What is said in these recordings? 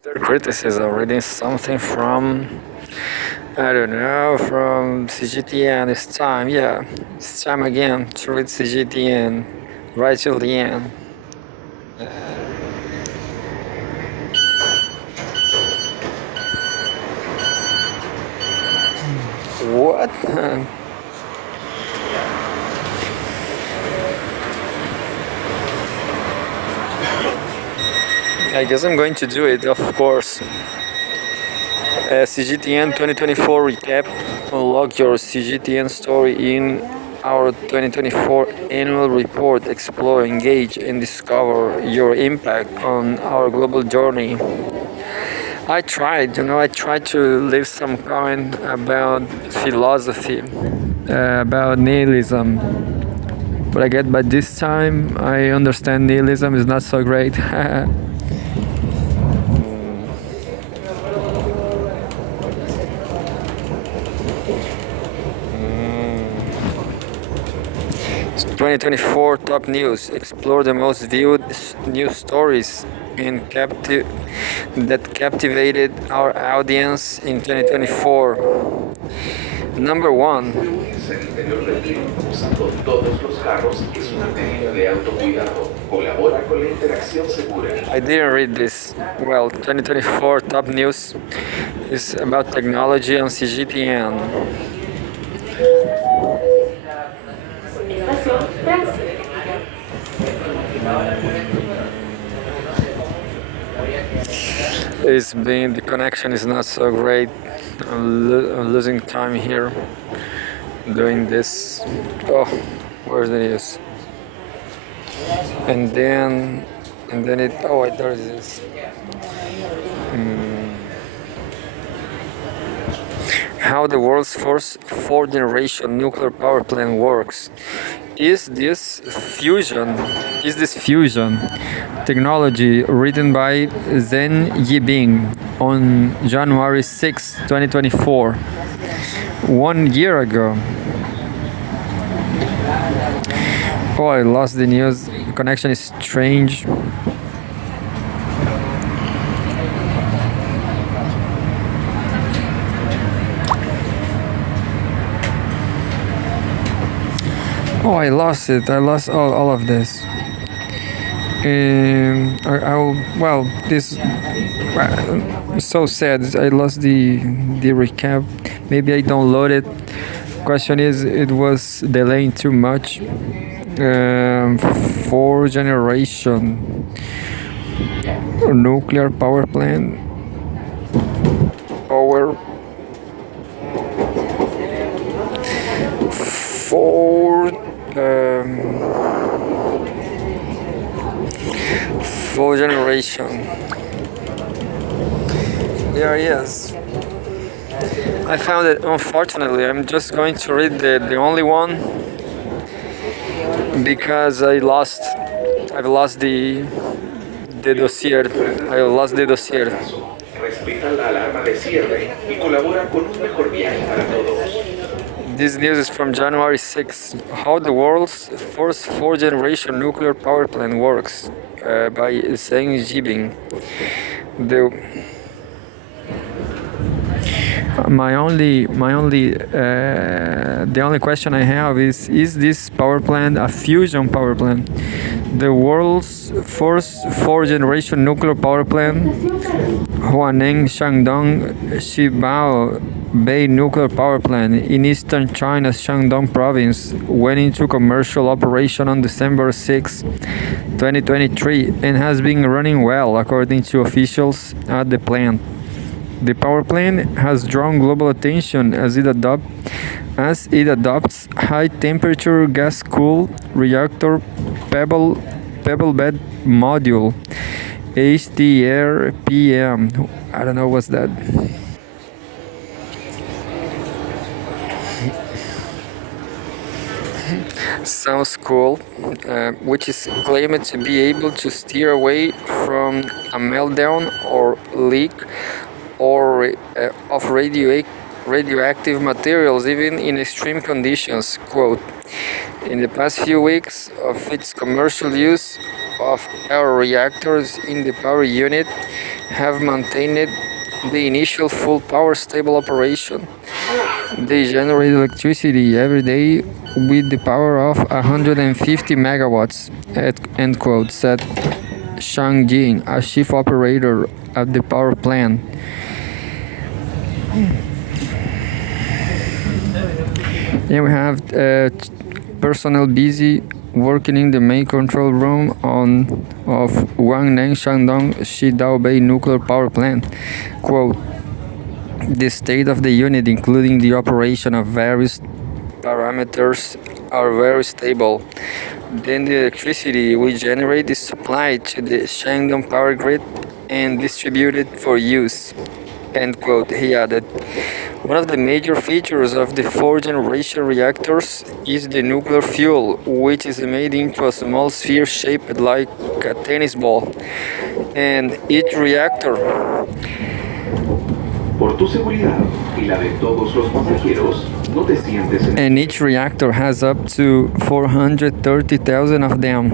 criticism, reading something from, I don't know, from CGTN. It's time, yeah. It's time again to read CGTN right till the end. What? I guess I'm going to do it, of course. CGTN 2024 recap. Unlock your CGTN story in our 2024 annual report. Explore, engage, and discover your impact on our global journey. I tried to leave some comment about philosophy, about nihilism. But I get by this time I understand nihilism is not so great. 2024 top news. Explore the most viewed news stories that captivated our audience in 2024. Number one. Usando todos los jarros es una medida de autocuidado. Colabora con la interacción segura. I didn't read this. Well, 2024 top news is about technology on CGTN. The connection is not so great. I'm losing time here doing this. Oh, where's the news? And then it. Oh wait, there it is. How the world's first fourth-generation nuclear power plant works. Is this fusion technology written by Zhen Yibing on January 6, 2024, 1 year ago. Oh, I lost the news. The connection is strange. Oh, I lost it. I lost all of this. This is so sad. I lost the recap. Maybe I downloaded. Question is, it was delaying too much. 4th-generation nuclear power plant. Power. 4th-generation. There he is. I found it. Unfortunately, I'm just going to read the only one because I've lost the dossier. I lost the dossier. Respeta la alarma de cierre y colabora con un mejor viaje para todos. This news is from January 6. How the world's first fourth-generation nuclear power plant works, by Zheng Yibing. The only question I have is this power plant a fusion power plant? The world's first fourth-generation nuclear power plant, Huaneng Shandong Shibao Bay Nuclear Power Plant in eastern China's Shandong province, went into commercial operation on December 6, 2023, and has been running well, according to officials at the plant. The power plant has drawn global attention as it adopts high-temperature gas-cooled reactor pebble bed module, HTRPM. I don't know what's that. Sounds cool, which is claimed to be able to steer away from a meltdown or leak of radioactive materials, even in extreme conditions. Quote, in the past few weeks of its commercial use, of our reactors in the power unit have maintained the initial full power stable operation. They generate electricity every day with the power of 150 megawatts, end quote, said Shang Jin, a chief operator at the power plant. Then we have personnel busy working in the main control room of Wangneng Shandong Shidaobei nuclear power plant. Quote, the state of the unit, including the operation of various parameters, are very stable. Then the electricity we generate is supplied to the Shandong power grid and distributed for use. End quote, he added. One of the major features of the fourth generation reactors is the nuclear fuel, which is made into a small sphere shaped like a tennis ball. And each reactor Por tu seguridad y la de todos los pasajeros, no te sientes en... and each reactor has up to 430,000 of them.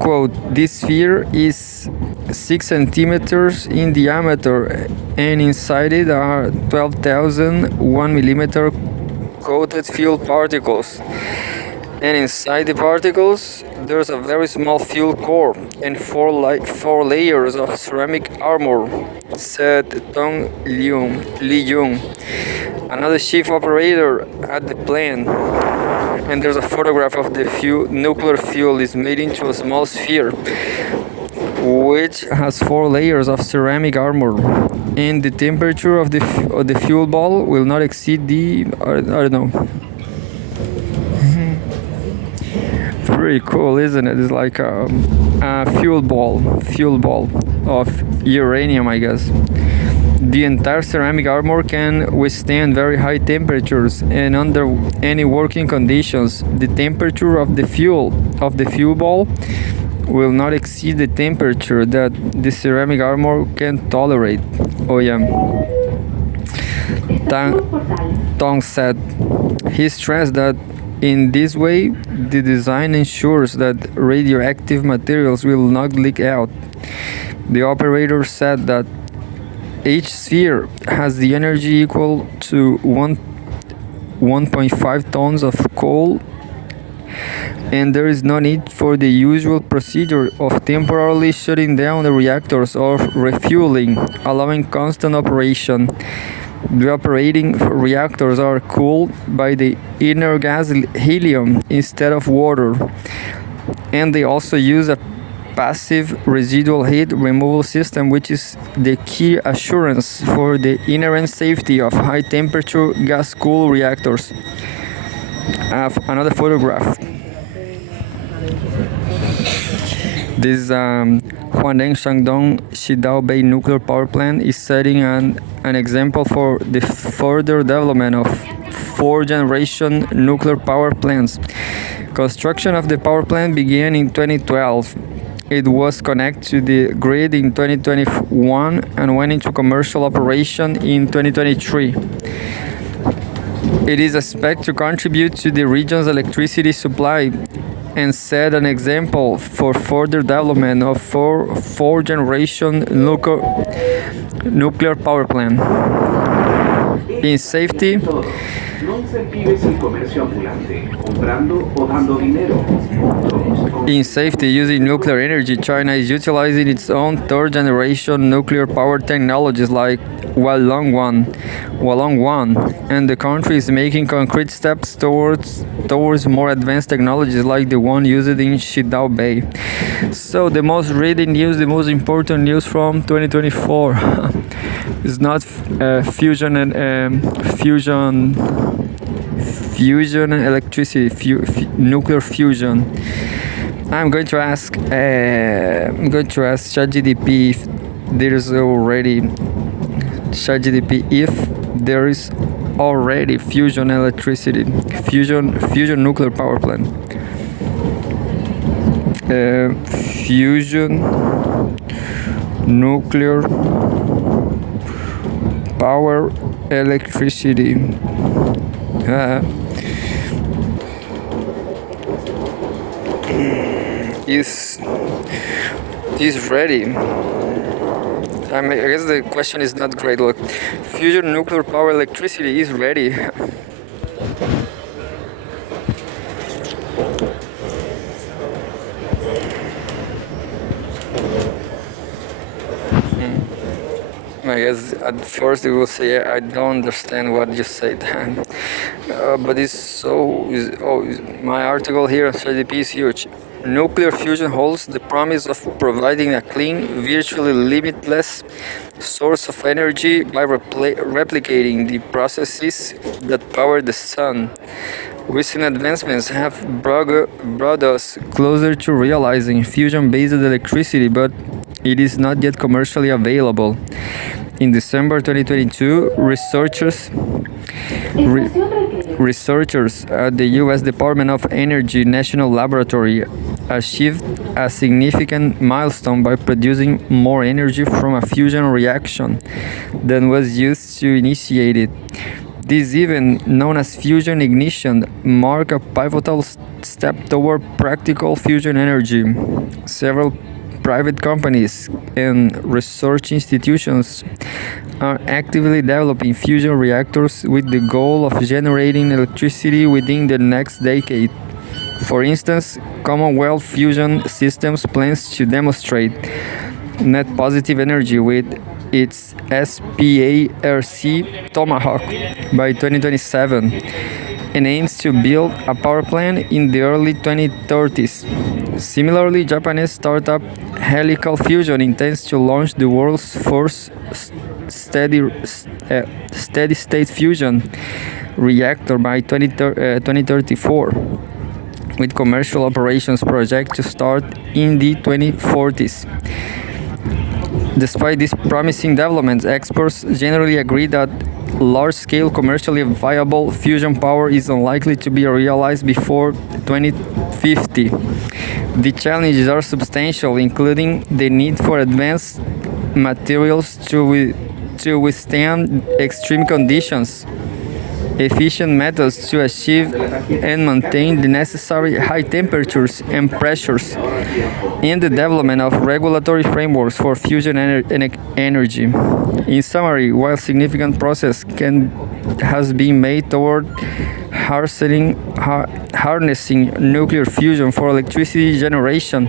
Quote, this sphere is 6 centimeters in diameter and inside it are 12,000 1 millimeter coated fuel particles. And inside the particles, there's a very small fuel core and four layers of ceramic armor, said Tong Li Jung, another chief operator at the plant. And there's a photograph of the nuclear fuel is made into a small sphere, which has 4 layers of ceramic armor. And the temperature of the fuel ball will not exceed the, I don't know. Pretty cool, isn't it? It's like a fuel ball of uranium, I guess. The entire ceramic armor can withstand very high temperatures, and under any working conditions, the temperature of the fuel ball will not exceed the temperature that the ceramic armor can tolerate. Oh yeah. Tong said. He stressed that in this way, the design ensures that radioactive materials will not leak out. The operator said that each sphere has the energy equal to 1.5 tons of coal, and there is no need for the usual procedure of temporarily shutting down the reactors or refueling, allowing constant operation. The operating reactors are cooled by the inner gas helium instead of water, and they also use a passive residual heat removal system, which is the key assurance for the inherent safety of high temperature gas cooled reactors. I have another photograph. This Huandeng Shandong Shidaobei nuclear power plant is setting an example for the further development of fourth generation nuclear power plants. Construction of the power plant began in 2012. It was connected to the grid in 2021 and went into commercial operation in 2023. It is expected to contribute to the region's electricity supply and set an example for further development of fourth generation nuclear power plant. In safety, No incentives el comercio ambulante, comprando o dando dinero. In safety, using nuclear energy, China is utilizing its own third generation nuclear power technologies like Hualong 1, and the country is making concrete steps towards more advanced technologies like the one used in Shidaobei. So the most reading news, the most important news from 2024 is not fusion and electricity, nuclear fusion. I'm going to ask ChatGPT if there is already fusion electricity, fusion nuclear power plant. Fusion nuclear power electricity. is ready. I mean, I guess the question is not great. Look, fusion nuclear power electricity is ready. I guess at first you will say I don't understand what you said, but it's my article here on ChatGPT is huge. Nuclear fusion holds the promise of providing a clean, virtually limitless source of energy by replicating the processes that power the sun. Recent advancements have brought us closer to realizing fusion-based electricity, but it is not yet commercially available. In December 2022, researchers at the U.S. Department of Energy National Laboratory achieved a significant milestone by producing more energy from a fusion reaction than was used to initiate it. This event, known as fusion ignition, marked a pivotal step toward practical fusion energy. Several private companies and research institutions are actively developing fusion reactors with the goal of generating electricity within the next decade. For instance, Commonwealth Fusion Systems plans to demonstrate net positive energy with its SPARC Tomahawk by 2027 and aims to build a power plant in the early 2030s. Similarly, Japanese startup Helical Fusion intends to launch the world's first steady-state fusion reactor by 2034, with commercial operations projected to start in the 2040s. Despite these promising developments, experts generally agree that large-scale commercially viable fusion power is unlikely to be realized before 2050. The challenges are substantial, including the need for advanced materials to withstand extreme conditions, efficient methods to achieve and maintain the necessary high temperatures and pressures, and the development of regulatory frameworks for fusion energy. In summary, while significant progress has been made toward harnessing nuclear fusion for electricity generation,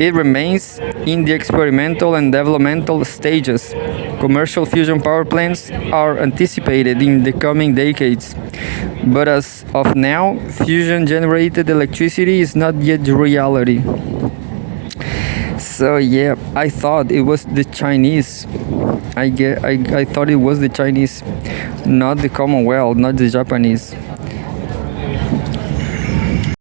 it remains in the experimental and developmental stages. Commercial fusion power plants are anticipated in the coming decades, but as of now, fusion-generated electricity is not yet reality. So yeah, I thought it was the Chinese. I thought it was the Chinese, not the Commonwealth, not the Japanese.